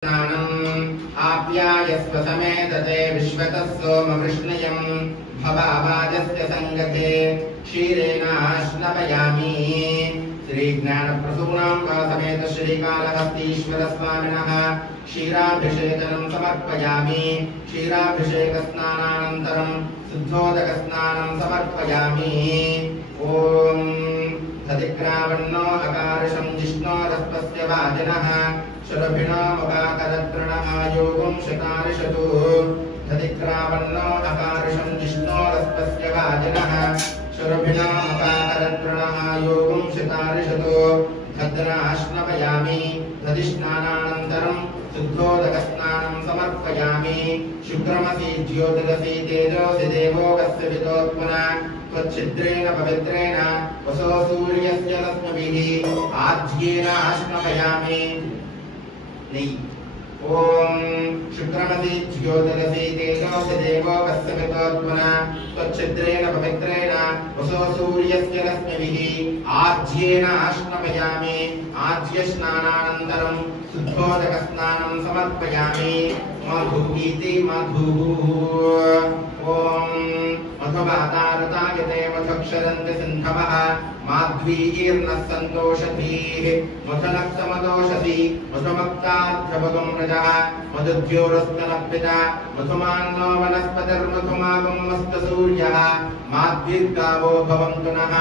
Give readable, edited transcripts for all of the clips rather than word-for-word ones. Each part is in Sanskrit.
आप्यायस्व समेतते विश्वतः सोमवृष्णयं भवावाजस्य संगते क्षीरेणाश्नपयामि। श्रीज्ञानप्रसूनाम्ब समेत श्रीकालहस्तीश्वर स्वामिनः क्षीराभिषेचनं समर्पयामि। क्षीराभिषेकस्नानानन्तरं शुद्धोदकस्नानं समर्पयामि। ओम सदिग्रावण्णो अकारशं जिष्णोरस्पस्य वाजिनः शरभिणो मुखाकरत्रणः योगं शतारिषतु। सदिग्रावण्णो अकारशं जिष्णोरस्पस्य वाजिनः शरभिणो मुखाकरत्रणः योगं शतारिषतु। भद्राश्नपयामि। दधिस्नानानन्तरं शुद्धोदकस्नानं समर्पयामि। शुक्रमसि ज्योतिरसि तेजोसि देवोगस्य विदोत्मना त्वच्छिद्रेण पवित्रेण वसो सूर्यस्य रश्मिभिः आज्येन आश्नपयामि। ओम शुक्रमसि ज्योतिरसि तेजोसि देवोगस्य विदोत्मना त्वच्छिद्रेण पवित्रेण वसो सूर्यस्य रश्मिभिः आज्येन आश्नपयामि। आज्यस्नानानन्तरं शुद्धोदकस्नानं समर्पयामि। मधुगीति मधुः। ओम मधुवातारतायते मधुक्षरन्ति सिन्धवः माध्वीर्नः सन्तोषधीः मधुनक्तमदोषधि मधुमक्ताद्भवगं रजः मधुद्योरस्तनपिता मधुमान्नो वनस्पतिर्मधुमागं मस्तसूर्यः माध्वीर्गावो भवन्तु नः।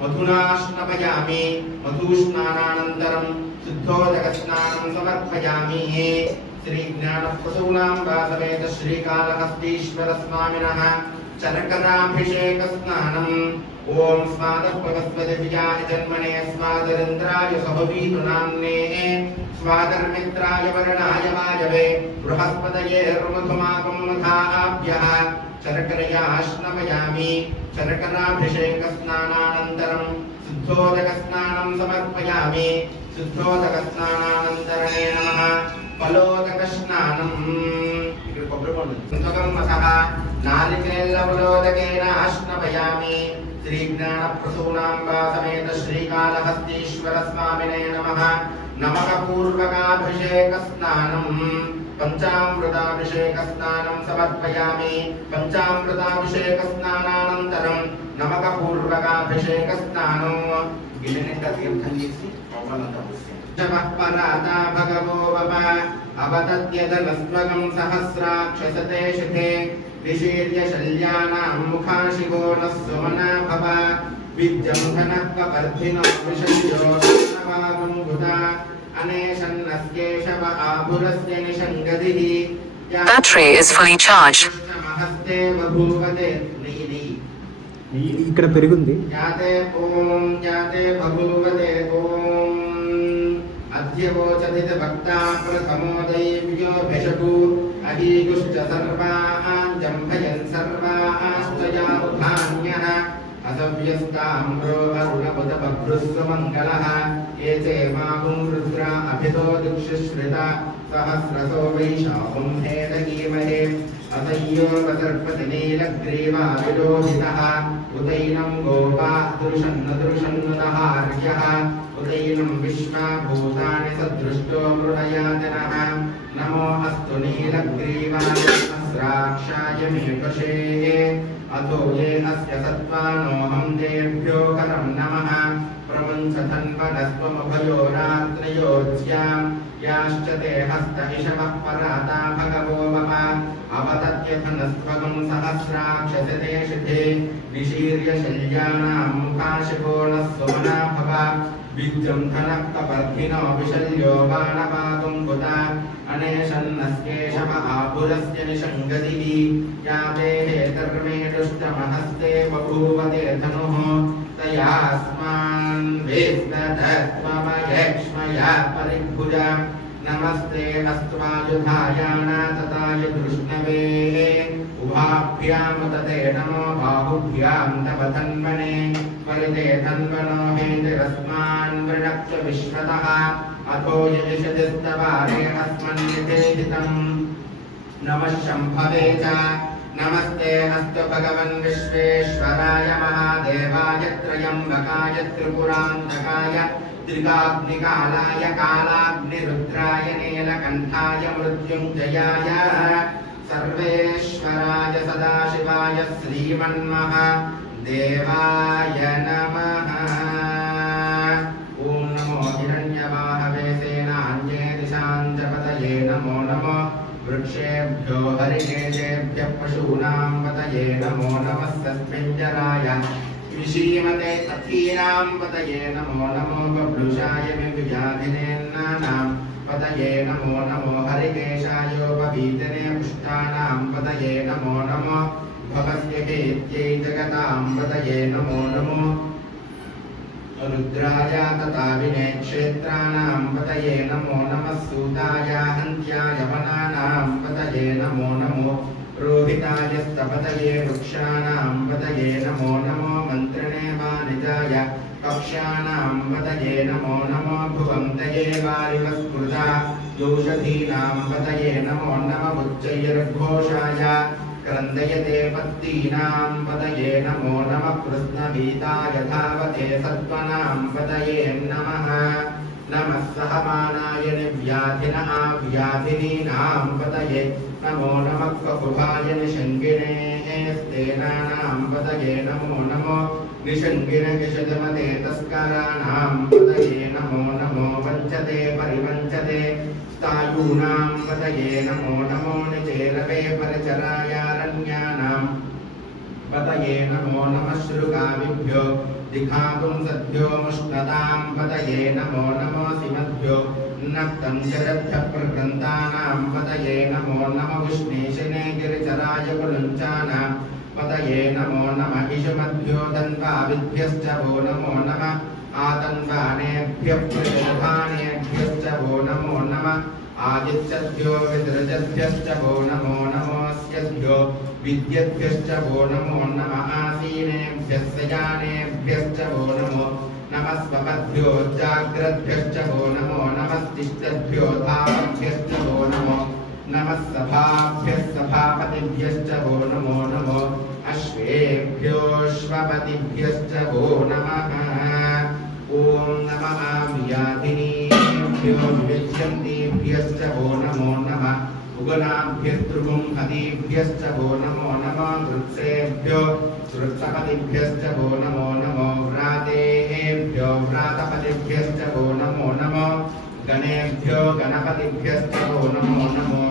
मधुनाश्नपयामि। मधुस्नानानन्तरं शुद्धोदकस्नानं समर्पयामि। श्रीज्ञानप्रसूनाम्ब समेत श्रीकालहस्तीश्वर स्वामिनः चरकराभिषेकस्नानम्। ओम स्वादर्पवस्पतिविजाय जन्मने स्वादरिन्द्राय सहवीतु नाम्ने स्वादर्मित्राय वरुणाय वायवे बृहस्पतये ऋमधुमाकं मथाभ्यः चरकरया स्नापयामि। चरकराभिषेकस्नानानन्तरं शुद्धोदकस्नानं समर्पयामि। शुद्धोदकस्नानानन्तरणे नमः फलोदकस्नानम्। नारिकेलफलोदकेन स्नापयामि। श्रीज्ञानप्रसूनाम्ब समेत श्रीकालहस्तीश्वर स्वामिने नमः। नमकपूर्वकाभिषेकस्नानम्। पंचामृताभिषेकस्नानं समर्पयामि। पंचामृताभिषेकस्नानानन्तरं नमकपूर्वकाभिषेकस्नानं गिलिनिन्दतीर्थं చేసి पराता भगवो वप अवतत्यदनस्वगं सहस्राक्षसते शिखे विशीर्य शल्यानां मुखाशिवो नः सुमना भव विद्यं धनः कपर्धिनो विशल्यो नवागुंगुता अनेशन्नस्केशव आभुरस्य निषङ्गदिः Battery is fully charged. महस्ते बभूवते ఇక్కడ పెరుగుంది जाते ओम जाते बभूवते ओम अद्यवोचदित भक्ता प्रथमो दैव्यो भिषकु अहीगुश्च सर्वान् जम्भयन् सर्वाश्च यावधान्यः असव्यस्ताम्रो अरुणपद बभ्रुस्वमङ्गलः एते मागुं रुद्रा अभितो दिक्षुश्रिता सहस्रसो वैशाखं हेदगीमहे असह्यो वसर्पति नीलग्रीवा विरोहितः उदैनं गोपा दृशन्नदहार्यः उदैनं विश्वा भूतानि सदृष्टो मृडयातनः नमो अस्तु नीलग्रीवाय सहस्राक्षाय मेकषे अतो ये अस्य सत्त्वानोऽहं तेभ्यो करं नमः प्रमुञ्चधन्वनस्त्वमभयोरात्रयोज्यां याश्च ते हस्त इषवः पराता भगवो वप अवतत्यधनस्त्वगं सहस्राक्षसते शिखे निशीर्य शल्यानां मुखाशिवो नः सुमना भव विद्यं धनः कपर्धिनो विशल्यो बाणपातुं कुता अनेशन्नस्केशव आपुरस्य निषङ्गदिः याते हेतर्मे दुष्टमहस्ते बभूवते धनुः तयास्मान् वेत्तधत्वमयक्ष्मया परिभुजा नमस्ते हस्त्वायुधायानातताय कृष्णवे उभाभ्यां तते नमो बाहुभ्यां तव धन्वने परिते धन्वनो हेतिरस्मान् वृणक्ष विश्वतः अथो यशदिस्तवारे अस्मन्निषेधितम् नमः शम्भवे च नमस्ते अस्तु भगवन् विश्वेश्वराय महादेवाय त्र्यम्बकाय त्रिपुरान्तकाय त्रिकाग्निकालाय कालाग्निरुद्राय नीलकण्ठाय मृत्युञ्जयाय सर्वेश्वराय सदाशिवाय श्रीमन्महादेवाय नमः। ॐ नमो हिरण्यवाहवे सेनान्ये दिशाञ्जपतये नमो नमः। वृक्षेभ्यो हरिकेशेभ्यः पशूनां पतये नमो नमः। सस्मिञ्जराय विशीमते अथीनां पतये नमो नमो। बभ्रुषाय विव्याधिनेन्नानां पतये नमो नमो। हरिकेशायोपवीतने पुष्टानां पतये नमो नमो। भवस्य हेत्यै जगतां पतये नमो नमो। रुद्राय तथा विनेक्षेत्राणां पतये नमो नमः। सूताय हन्त्याय वनानां पतये नमो नमो। रोहिताय स्तपतये वृक्षाणां पतये नमो नमो। मन्त्रिणे वाणिजाय कक्ष्याणां पतये नमो नमो। भुवन्तये वारिवस्मृता योषधीनां पतये नमो नमः। उच्चैर्घोषाय क्रन्दयते पत्तीनां पतये नमो नमः। कृष्णवीताय धावते सत्त्वनां पतये नमः नमः। सहमानाय निव्याधिन आव्याधिनीनां पतये नमो नमः। ककुभाय निषङ्गिणे स्तेनानां पतये नमो नमो। निषङ्गिन निषदमते तस्कराणां पतये नमो नमो। वञ्चते परिवञ्चते स्थायूनां पतये नमो नमो। निचेरवे परचरायारण्यानां पतये नमो नमः। श्रुकाविभ्यो दिखापुंसद्भ्यो मुष्णतां पतये नमो नमो। सिमद्भ्यो नक्तं शरद्भ्यः प्रकृन्तानां पतये नमो नमः। विष्णेशिने गिरिचराय कुलुञ्चानां पतये नमो नमः। इषुमद्भ्यो धन्वाविद्भ्यश्च वो नमो नमः। आतन्वानेभ्यः प्रजधानेभ्यश्च वो नमो नमः। आदित्यभ्यो विदृजद्भ्यश्च वो नमो नमोऽस्यभ्यो विद्यद्भ्यश्च वो नमो नमः। आसीनेभ्यः शयानेभ्यश्च वो नमो नमः। स्वपद्भ्यो जाग्रद्भ्यश्च वो नमो नमः। तिष्ठद्भ्यो धावद्भ्यश्च वो नमो नमः। सभाभ्यः सभापतिभ्यश्च वो नमो नमो। अश्वेभ्योऽश्वपतिभ्यश्च वो नमः। ॐ नमः व्याधिनीभ्यो विविध्यन्तीभ्यश्च वो नमो नमः। उगनाभ्यस्तृगुंहतीभ्यश्च वो नमो नमः। वृत्सेभ्यो वृत्सपतिभ्यश्च वो नमो नमो। व्रातेभ्यो व्रातपतिभ्यश्च वो नमो नमो। गणेभ्यो गणपतिभ्यश्च वो नमो नमो।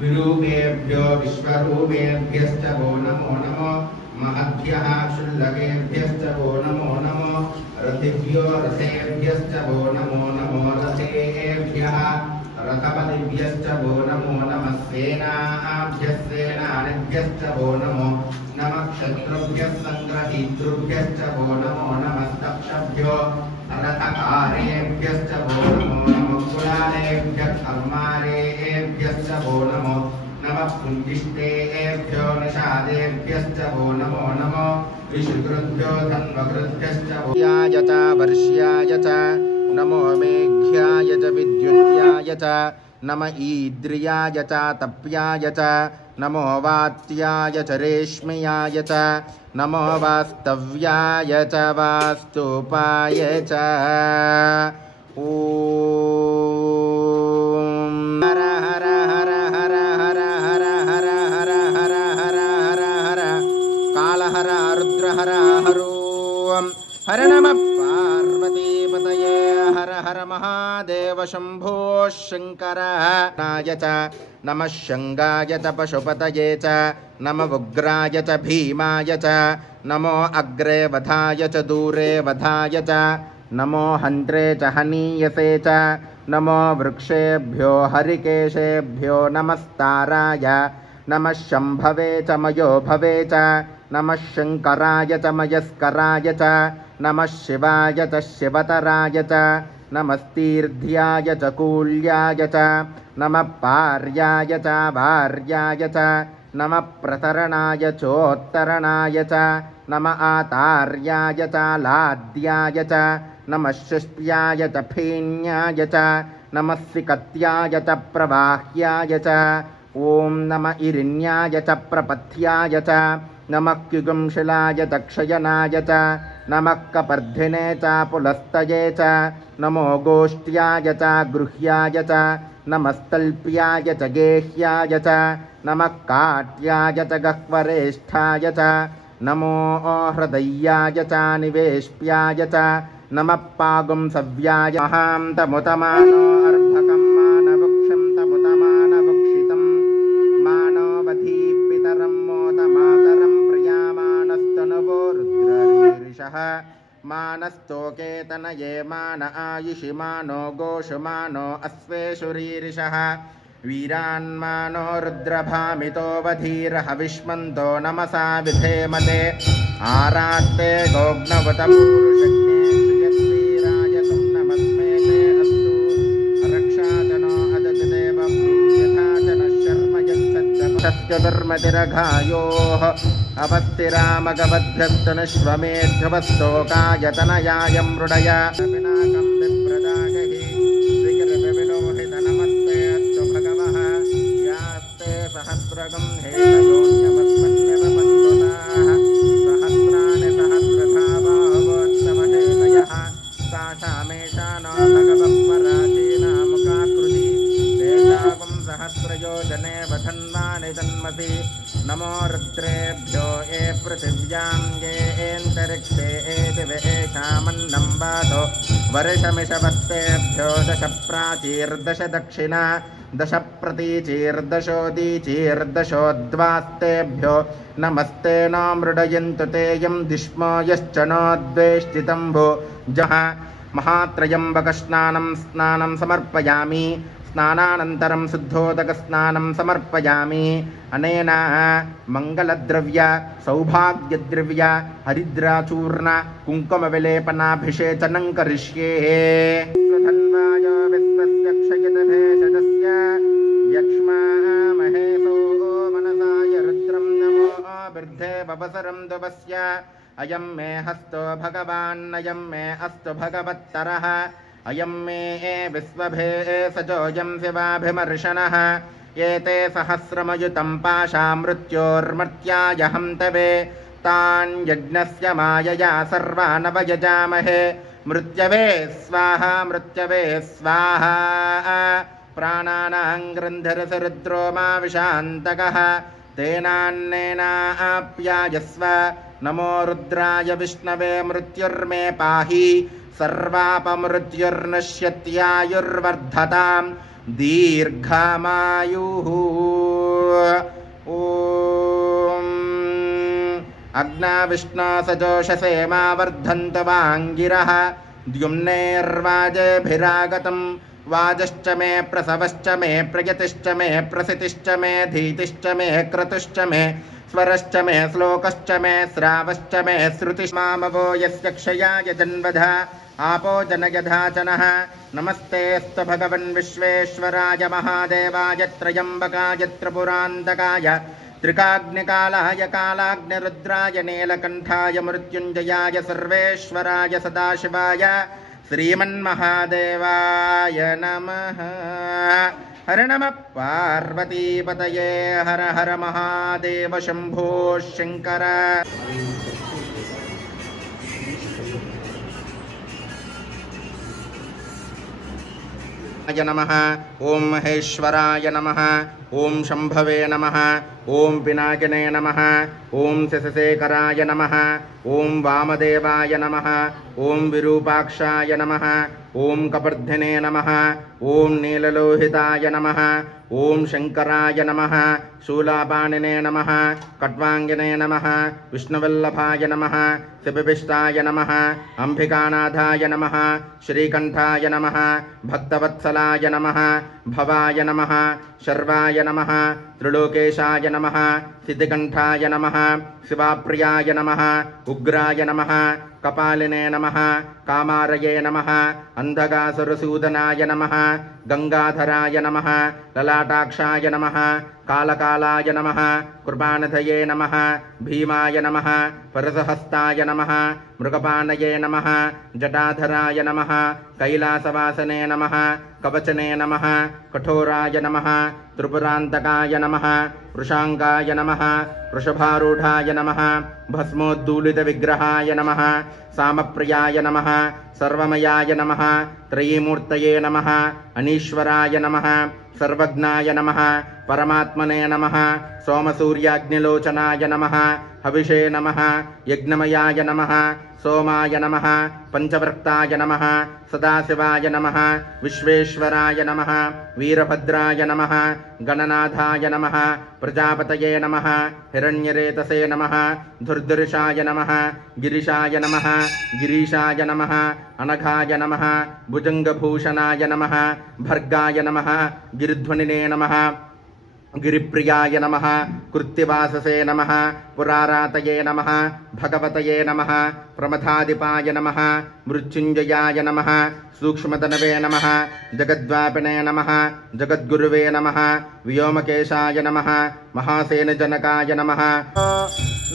विरूपेभ्यो विश्वरूपेभ्यश्च वो नमो नमो। महद्भ्यः क्षुल्लकेभ्यश्च वो नमो नमो। रथिभ्यो रथेभ्यश्च वो नमो नमो। रथेभ्यः रथपतिभ्यश्च वो नमो नमः। सेनाभ्यः सेनानिभ्यश्च वो नमो नमः। क्षत्रुभ्यः सङ्ग्रहीतृभ्यश्च वो नमो नमः। दक्षभ्यो रथकारेभ्यश्च वो नमो नमः। कुलालेभ्यः कर्मारेभ्यश्च वो नमो नमः। पुञ्जिष्टेभ्यो निषादेभ्यश्च वो नमो नमो। विशुकृभ्यो धन्वकृभ्यश्च वो याय च वर्ष्याय च नमो मेघ्याय च विद्युत्याय च नम ईद्रियाय च तप्याय च नमो वात्याय च रेश्म्याय च नमो वास्तव्याय च वास्तुपाय च। ॐ हर हर हर हर हर हर हर हर हर हर हर हर कालहर रुद्रहर हरो हर नमः पार्वतीपतये। हर हर महादेव शम्भो शङ्कर। नाय च नमः शङ्गाय च पशुपतये च नमः उग्राय च भीमाय च नमो अग्रे वधाय च दूरे वधाय च नमो हन्त्रे च हनीयसे च नमो वृक्षेभ्यो हरिकेशेभ्यो नमस्ताराय नमः शम्भवे च मयो भवे च नमः शङ्कराय च मयस्कराय च नमः शिवाय च शिवतराय च नमस्तीर्ध्याय च कूल्याय च नमः पार्याय च भार्याय च नमः प्रतरणाय चोत्तरणाय च नमः आतार्याय च लाद्याय च नमः शुष्प्याय च फेन्याय च नमः सिकत्याय च प्रवाह्याय च। ॐ नमः इरिण्याय च प्रपथ्याय च नमः किगुंशिलाय दक्षयनाय च नमः कपर्धिने च पुलस्तये च नमो गोष्ट्याय च गृह्याय च नमस्तल्प्याय च गेह्याय च नमः काट्याय च गह्वरेष्ठाय च नमो हृदय्याय च निवेश्याय च नमः पागुंसव्याय महां तमुतमानो अर्भकं मानवुक्षं तमुतमानवुक्षितं मानवधीपितरं मोदमातरं प्रियामानस्तनुवो रुद्ररीरिषः मानस्तोकेतनये मान आयुषि मानो गोषु मानो अश्वेषुरीरिषः वीरान्मानो रुद्रभामितो वधीरहविष्मन्तो नमसा विधेमते आरात्ते गोग्नवतपूरुषज्ञे श्रियद्वीराय सुम्नमस्मे ते अस्तु रक्षाजनो अदतिदेव ब्रूयथा च नः शर्म यच्छद्दपशस्य धर्मतिरघायोः अवस्तिरामगवद्भ्यस्तनुष्वमेध्यवस्तोकायतनयाय मृडय विनाकं विप्रदागहि विगिरविलोहितनमस्ते अस्तु भगवः यास्ते सहस्रगं हेतयोन्यवस्मन्यवपन्तुताः सहस्राणि सहस्रथा बाहोत्तमहेतयः साशामेषा नो भगवत्पराचीनामुखाकृति तेषां सहस्रयोजने वधन्वानि जन्मसि नमो रुद्रेभ्यो ये पृथिव्यां ये एन्तरिक्षे दिवे येषामन्नं वातो वर्षमिषवत्तेभ्यो दश प्राचीर्दश दक्षिणा दश प्रतीचीर्दशोदीचीर्दशोद्वास्तेभ्यो नमस्ते नो मृडयन्तु ते यं दिष्मो यश्च नोद्वेष्टितम्भो जः महात्रयम्बकस्नानं स्नानं समर्पयामि स्नानानन्तरं शुद्धोदकस्नानं समर्पयामि अनेन मङ्गलद्रव्य सौभाग्यद्रव्य हरिद्राचूर्ण कुङ्कुमविलेपनाभिषेचनं करिष्ये स्वधन्वाय विश्वस्य क्षयतभेषजस्य यक्ष्मामहेतो मनसाय रुद्रं नमो बिर्धे बवसरं दुवस्य अयं मे हस्तो भगवान् अयं मे अस्तु भगवत्तरः अयं मे विश्वभेषजोऽयं शिवाभिमर्शनः एते सहस्रमयुतं पाशा मृत्योर्मर्त्याय हन्तवे तान् यज्ञस्य मायया सर्वान् वयजामहे मृत्यवे स्वाहा मृत्यवे स्वाहा प्राणानां गृन्धरसि रुद्रो मा विशान्तकः तेनान्नेनाप्यायस्व नमो रुद्राय विष्णवे मृत्युर्मे पाहि सर्वापमृत्युर्नश्यत्यायुर्वर्धतां दीर्घमायुः ॐ अग्नाविष्णोसजोषसे मा वर्धन्तु वाङ्गिरः द्युम्नेर्वाजेभिरागतं वाजश्च मे प्रसवश्च मे प्रयतिश्च मे प्रसितिश्च मे धीतिश्च मे क्रतुश्च मे स्वरश्च मे श्लोकश्च मे श्रावश्च मे श्रुतिमामवो यस्य क्षयाय जन्वध आपो जनयधाचनः नमस्तेऽस्तु भगवन् विश्वेश्वराय महादेवाय त्र्यम्बकाय त्रिपुरान्तकाय त्रिकाग्निकालाय कालाग्निरुद्राय नीलकण्ठाय मृत्युञ्जयाय सर्वेश्वराय सदाशिवाय श्रीमन्महादेवाय नमः हर नमः पार्वतीपतये हर हर महादेव शम्भो शङ्कर नमः ओं महेश्वराय नमः ओं शंभवे नमः ओं पिनाकिने नमः ओं शशशेखराय नमः ओं वामदेवाय नमः ओं विरूपाक्षाय नमः ओं कपर्धिने नमः ओं नीललोहिताय नमः ओं शंकराय नमः शूलापाणिने नमः कट्वांगिने नमः विष्णुवल्लभाय नमः शिवविष्टाय नमः अंबिकानाथाय नमः श्रीकंठाय नमः भक्तवत्सलाय नमः भवाय नमः शर्वाय नमः त्रिलोकेशाय नमः सिद्धिकंठाय नमः शिवाप्रियाय नमः उग्राय नमः कपालिने नमः कामारये नमः अंधकासुरसूदनाय नमः गंगाधराय नमः ललाटाक्षाय नमः कालकालाय नमः कृपानिधये नमः भीमाय नमः परसहस्ताय नमः मृगपानये नमः जटाधराय नमः कैलासवासने नमः कवचने नमः कठोराय नमः त्रिपुरान्तकाय नमः वृषांगाय नमः वृषभारूढाय नमः भस्मोद्दूलितविग्रहाय नमः सामप्रियाय नमः सर्वमयाय नमः त्रयीमूर्तये नमः अनीश्वराय नमः सर्वज्ञाय नमः परमात्मने नमः सोमसूर्याग्निलोचनाय नमः हविषे नमः यज्ञमयाय नमः सोमाय नमः पंचवक्ताय नमः सदाशिवाय नमः विश्वेश्वराय नमः वीरभद्राय नमः गणनाथाय नमः प्रजापतये नमः हिरण्यरेतसे नमः धुर्धर्षाय नमः गिरिशाय नमः गिरीशाय नमः अनघाय नमः भुजंगभूषणाय नमः भर्गाय नमः गिरिध्वनिने नमः गिरिप्रियाय नमः कृत्तिवाससे नमः पुरारातये नमः भगवतये नमः प्रमथादिपाय नमः मृत्युञ्जयाय नमः सूक्ष्मतनवे नमः जगद्व्यापिने नमः जगद्गुरुवे नमः व्योमकेशाय नमः महासेनजनकाय नमः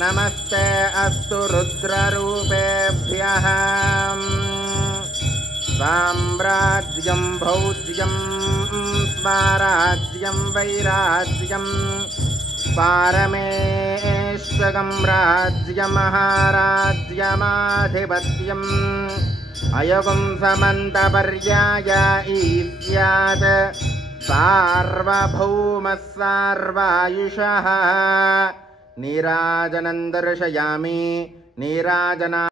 नमस्ते अस्तु रुद्ररूपेभ्यः साम्राज्यं भौज्यं स्वाराज्यं वैराज्यं पारमेष्टकं राज्यमहाराज्यमाधिपत्यम् अयुगं समन्तपर्यायी स्यात् सार्वभौमः सार्वायुषः नीराजनं दर्शयामि नीराजना